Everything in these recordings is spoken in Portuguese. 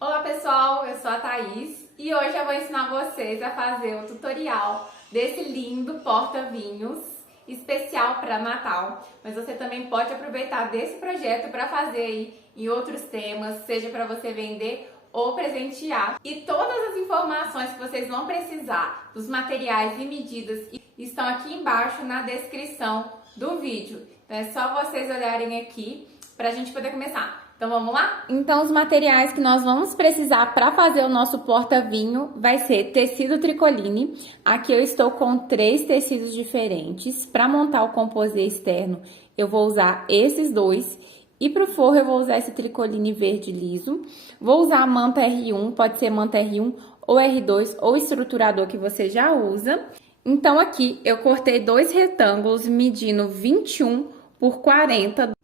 Olá pessoal, eu sou a Thaís e hoje eu vou ensinar vocês a fazer o tutorial desse lindo porta-vinhos especial para Natal. Mas você também pode aproveitar desse projeto para fazer aí em outros temas, seja para você vender ou presentear. E todas as informações que vocês vão precisar dos materiais e medidas estão aqui embaixo na descrição do vídeo. Então é só vocês olharem aqui para a gente poder começar. Então vamos lá? Então os materiais que nós vamos precisar para fazer o nosso porta-vinho vai ser tecido tricoline. Aqui eu estou com 3 tecidos diferentes. Para montar o composê externo eu vou usar esses 2. E para o forro eu vou usar esse tricoline verde liso. Vou usar a manta R1, pode ser manta R1 ou R2 ou estruturador que você já usa. Então aqui eu cortei 2 retângulos medindo 21 por 40.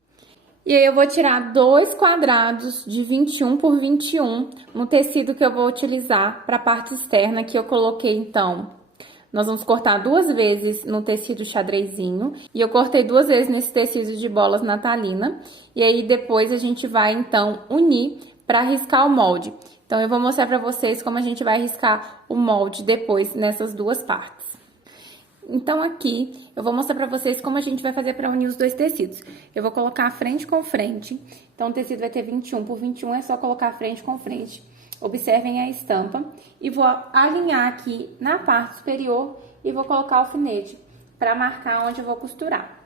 E aí eu vou tirar 2 quadrados de 21 por 21 no tecido que eu vou utilizar para a parte externa, que eu coloquei então. Nós vamos cortar 2 vezes no tecido xadrezinho e eu cortei 2 vezes nesse tecido de bolas natalina. E aí depois a gente vai então unir para riscar o molde. Então eu vou mostrar para vocês como a gente vai riscar o molde depois nessas 2 partes. Então, aqui, eu vou mostrar pra vocês como a gente vai fazer pra unir os 2 tecidos. Eu vou colocar frente com frente. Então, o tecido vai ter 21 por 21, é só colocar frente com frente. Observem a estampa. E vou alinhar aqui na parte superior e vou colocar o alfinete pra marcar onde eu vou costurar.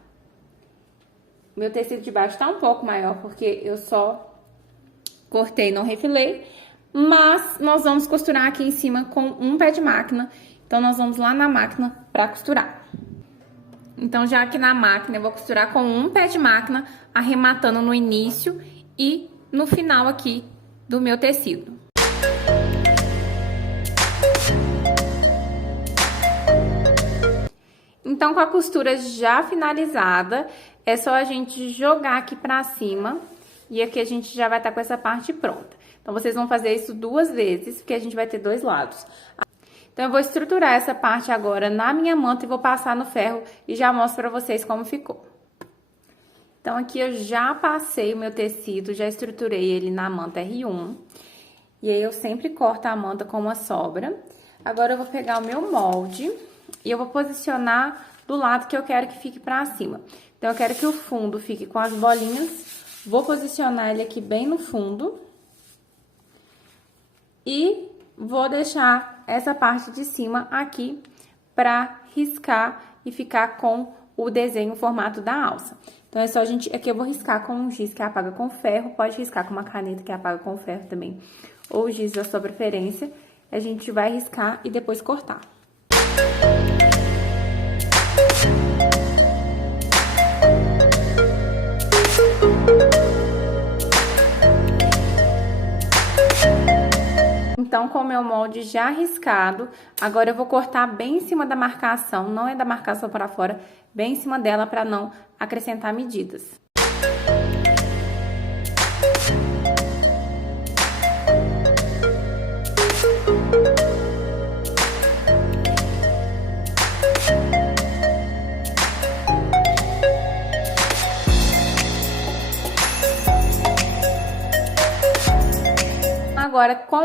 Meu tecido de baixo tá um pouco maior, porque eu só cortei e não refilei. Mas, nós vamos costurar aqui em cima com um pé de máquina. Então, nós vamos lá na máquina para costurar. Então, já aqui na máquina, eu vou costurar com um pé de máquina, arrematando no início e no final aqui do meu tecido. Então, com a costura já finalizada, é só a gente jogar aqui pra cima e aqui a gente já vai estar com essa parte pronta. Então, vocês vão fazer isso 2 vezes, porque a gente vai ter 2 lados. Então, eu vou estruturar essa parte agora na minha manta e vou passar no ferro e já mostro pra vocês como ficou. Então, aqui eu já passei o meu tecido, já estruturei ele na manta R1. E aí, eu sempre corto a manta com uma sobra. Agora, eu vou pegar o meu molde e eu vou posicionar do lado que eu quero que fique pra cima. Então, eu quero que o fundo fique com as bolinhas. Vou posicionar ele aqui bem no fundo. E vou deixar essa parte de cima aqui pra riscar e ficar com o desenho, o formato da alça. Então, é só a gente... Aqui eu vou riscar com um giz que apaga com ferro. Pode riscar com uma caneta que apaga com ferro também. Ou giz da sua preferência. A gente vai riscar e depois cortar. Então, com o meu molde já riscado, agora eu vou cortar bem em cima da marcação, não é da marcação para fora, bem em cima dela para não acrescentar medidas. Agora, com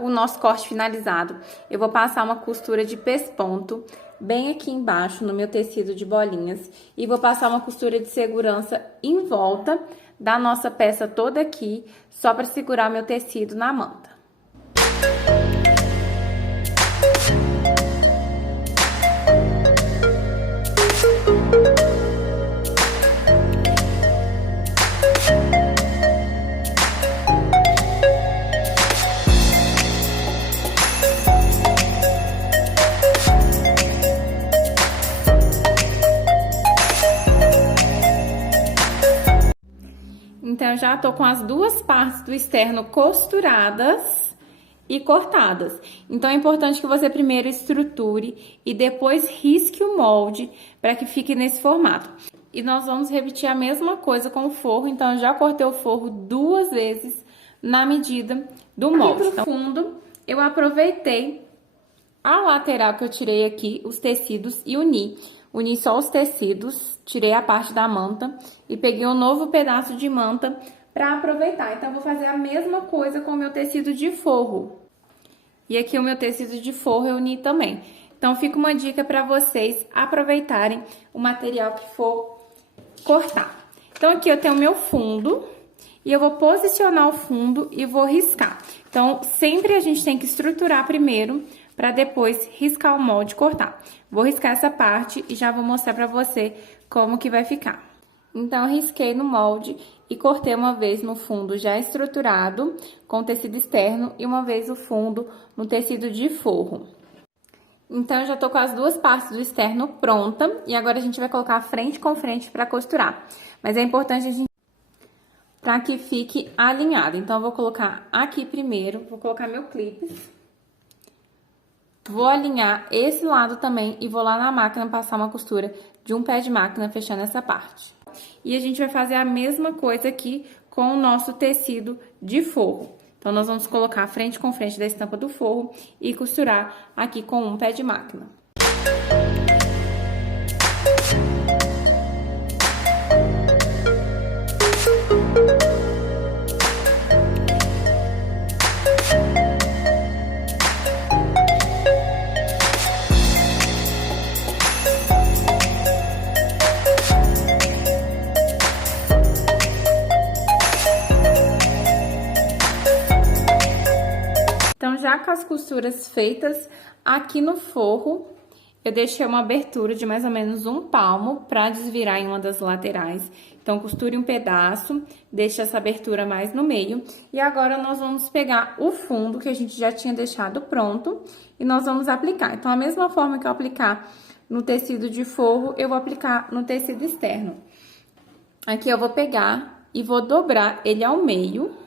o nosso corte finalizado, eu vou passar uma costura de pesponto bem aqui embaixo no meu tecido de bolinhas e vou passar uma costura de segurança em volta da nossa peça toda aqui, só para segurar o meu tecido na manta. Então, eu já tô com as 2 partes do externo costuradas e cortadas. Então, é importante que você primeiro estruture e depois risque o molde para que fique nesse formato. E nós vamos repetir a mesma coisa com o forro. Então, eu já cortei o forro 2 vezes na medida do molde. Aqui pro fundo, eu aproveitei a lateral que eu tirei aqui, os tecidos, e uni só os tecidos, tirei a parte da manta e peguei um novo pedaço de manta para aproveitar. Então, eu vou fazer a mesma coisa com o meu tecido de forro. E aqui o meu tecido de forro eu uni também. Então, fica uma dica para vocês aproveitarem o material que for cortar. Então, aqui eu tenho o meu fundo e eu vou posicionar o fundo e vou riscar. Então, sempre a gente tem que estruturar primeiro para depois riscar o molde e cortar. Vou riscar essa parte e já vou mostrar para você como que vai ficar. Então, eu risquei no molde e cortei uma vez no fundo já estruturado com tecido externo e uma vez o fundo no tecido de forro. Então, eu já tô com as duas partes do externo pronta e agora a gente vai colocar frente com frente para costurar. Mas é importante a gente para que fique alinhado. Então, eu vou colocar aqui primeiro, vou colocar meu clipe. Vou alinhar esse lado também e vou lá na máquina passar uma costura de um pé de máquina fechando essa parte. E a gente vai fazer a mesma coisa aqui com o nosso tecido de forro. Então, nós vamos colocar frente com frente da estampa do forro e costurar aqui com um pé de máquina. Então, já com as costuras feitas aqui no forro, eu deixei uma abertura de mais ou menos 1 palmo para desvirar em uma das laterais. Então, costure um pedaço, deixe essa abertura mais no meio. E agora, nós vamos pegar o fundo que a gente já tinha deixado pronto e nós vamos aplicar. Então, a mesma forma que eu aplicar no tecido de forro, eu vou aplicar no tecido externo. Aqui eu vou pegar e vou dobrar ele ao meio.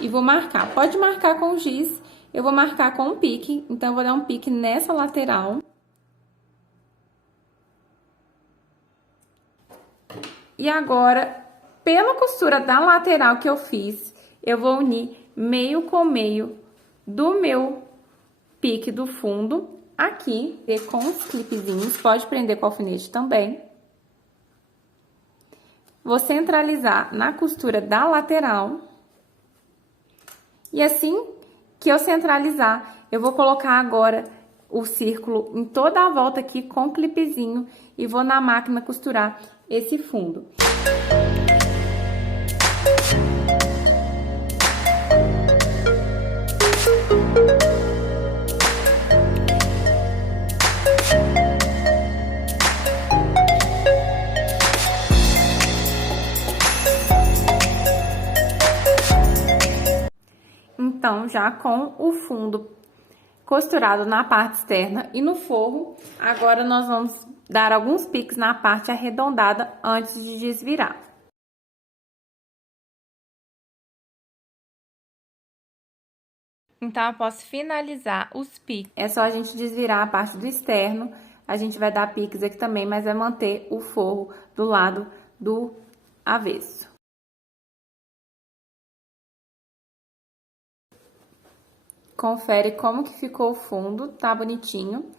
E vou marcar, pode marcar com giz, eu vou marcar com um pique, então eu vou dar um pique nessa lateral. E agora, pela costura da lateral que eu fiz, eu vou unir meio com meio do meu pique do fundo, aqui, com os clipezinhos, pode prender com alfinete também. Vou centralizar na costura da lateral. E assim que eu centralizar, eu vou colocar agora o círculo em toda a volta aqui com clipezinho e vou na máquina costurar esse fundo. Então, já com o fundo costurado na parte externa e no forro, agora nós vamos dar alguns piques na parte arredondada antes de desvirar. Então, após finalizar os piques, é só a gente desvirar a parte do externo, a gente vai dar piques aqui também, mas vai manter o forro do lado do avesso. Confere como que ficou o fundo, tá bonitinho.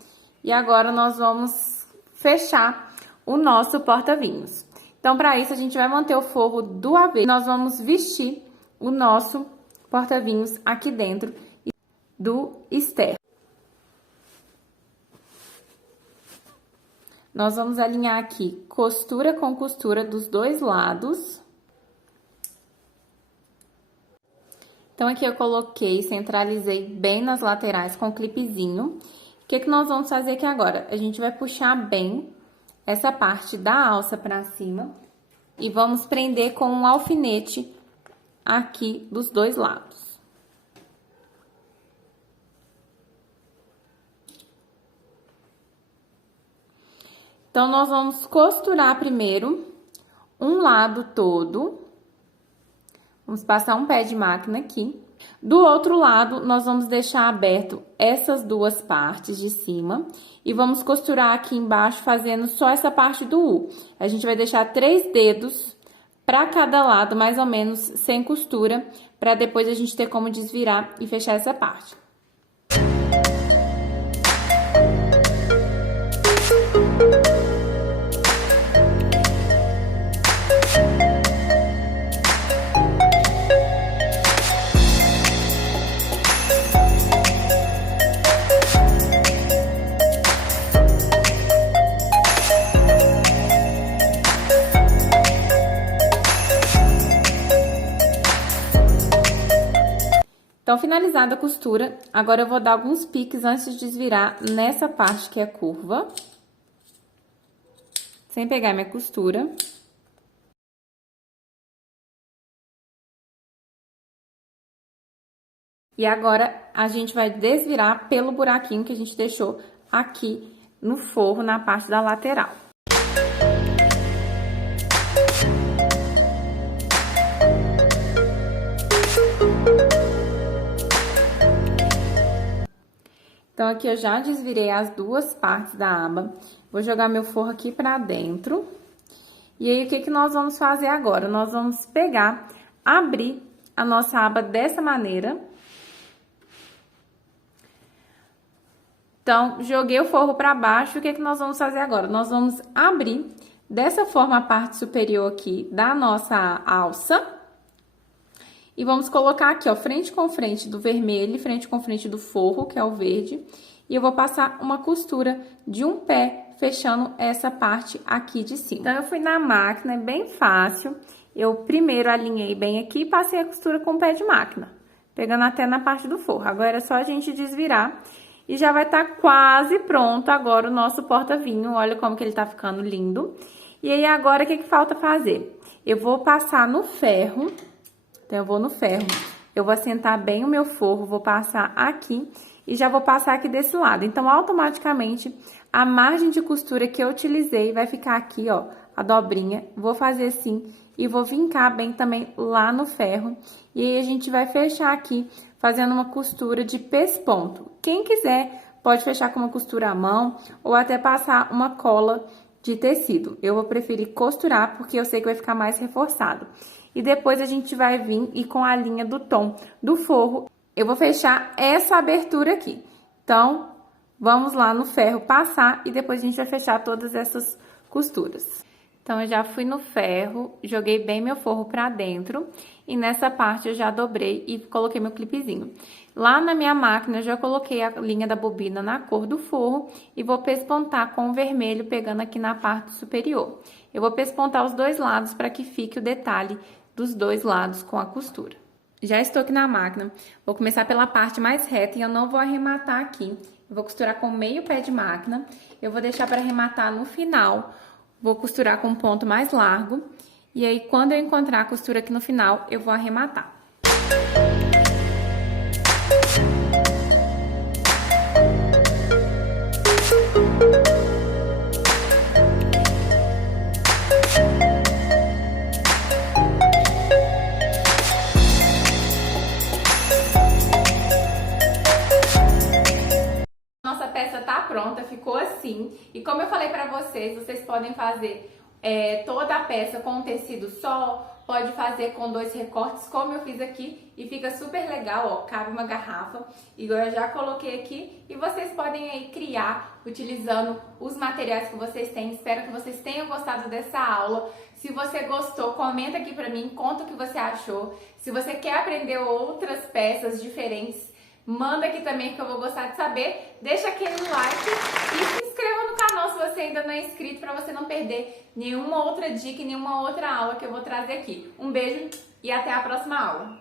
E agora, nós vamos fechar o nosso porta-vinhos. Então, para isso, a gente vai manter o forro do avesso. Nós vamos vestir o nosso porta-vinhos aqui dentro do externo. Nós vamos alinhar aqui costura com costura dos dois lados. Então, aqui eu coloquei, centralizei bem nas laterais com clipezinho. O que nós vamos fazer aqui agora? A gente vai puxar bem essa parte da alça pra cima e vamos prender com um alfinete aqui dos dois lados. Então, nós vamos costurar primeiro um lado todo. Vamos passar um pé de máquina aqui. Do outro lado, nós vamos deixar aberto essas duas partes de cima. E vamos costurar aqui embaixo, fazendo só essa parte do U. A gente vai deixar 3 dedos para cada lado, mais ou menos, sem costura. Para depois a gente ter como desvirar e fechar essa parte. Então, finalizada a costura, agora eu vou dar alguns piques antes de desvirar nessa parte que é curva. Sem pegar minha costura. E agora, a gente vai desvirar pelo buraquinho que a gente deixou aqui no forro, na parte da lateral. Então, aqui eu já desvirei as duas partes da aba. Vou jogar meu forro aqui pra dentro. E aí, o que que nós vamos fazer agora? Nós vamos pegar, abrir a nossa aba dessa maneira. Então, joguei o forro pra baixo, o que que nós vamos fazer agora? Nós vamos abrir dessa forma a parte superior aqui da nossa alça. E vamos colocar aqui, ó, frente com frente do vermelho e frente com frente do forro, que é o verde. E eu vou passar uma costura de um pé, fechando essa parte aqui de cima. Então, eu fui na máquina, é bem fácil. Eu primeiro alinhei bem aqui e passei a costura com o pé de máquina, pegando até na parte do forro. Agora, é só a gente desvirar e já vai estar quase pronto agora o nosso porta-vinho. Olha como que ele tá ficando lindo. E aí, agora, o que que falta fazer? Eu vou passar no ferro. Então, eu vou no ferro, eu vou assentar bem o meu forro, vou passar aqui e já vou passar aqui desse lado. Então, automaticamente, a margem de costura que eu utilizei vai ficar aqui, ó, a dobrinha. Vou fazer assim e vou vincar bem também lá no ferro. E aí, a gente vai fechar aqui, fazendo uma costura de pesponto. Quem quiser, pode fechar com uma costura à mão ou até passar uma cola de tecido. Eu vou preferir costurar, porque eu sei que vai ficar mais reforçado. E depois a gente vai vir e com a linha do tom do forro, eu vou fechar essa abertura aqui. Então, vamos lá no ferro passar e depois a gente vai fechar todas essas costuras. Então, eu já fui no ferro, joguei bem meu forro pra dentro e nessa parte eu já dobrei e coloquei meu clipezinho. Lá na minha máquina, eu já coloquei a linha da bobina na cor do forro e vou pespontar com o vermelho, pegando aqui na parte superior. Eu vou pespontar os dois lados para que fique o detalhe dos dois lados com a costura. Já estou aqui na máquina, vou começar pela parte mais reta e eu não vou arrematar aqui. Eu vou costurar com meio pé de máquina, eu vou deixar para arrematar no final, vou costurar com um ponto mais largo. E aí, quando eu encontrar a costura aqui no final, eu vou arrematar. Nossa peça tá pronta, ficou assim. E como eu falei pra vocês, vocês podem fazer toda a peça com um tecido só, pode fazer com 2 recortes, como eu fiz aqui, e fica super legal, ó, cabe uma garrafa, igual eu já coloquei aqui, e vocês podem aí criar utilizando os materiais que vocês têm. Espero que vocês tenham gostado dessa aula. Se você gostou, comenta aqui pra mim, conta o que você achou. Se você quer aprender outras peças diferentes, manda aqui também que eu vou gostar de saber. Deixa aquele like e se inscreva no canal se você ainda não é inscrito, para você não perder nenhuma outra dica e nenhuma outra aula que eu vou trazer aqui. Um beijo e até a próxima aula.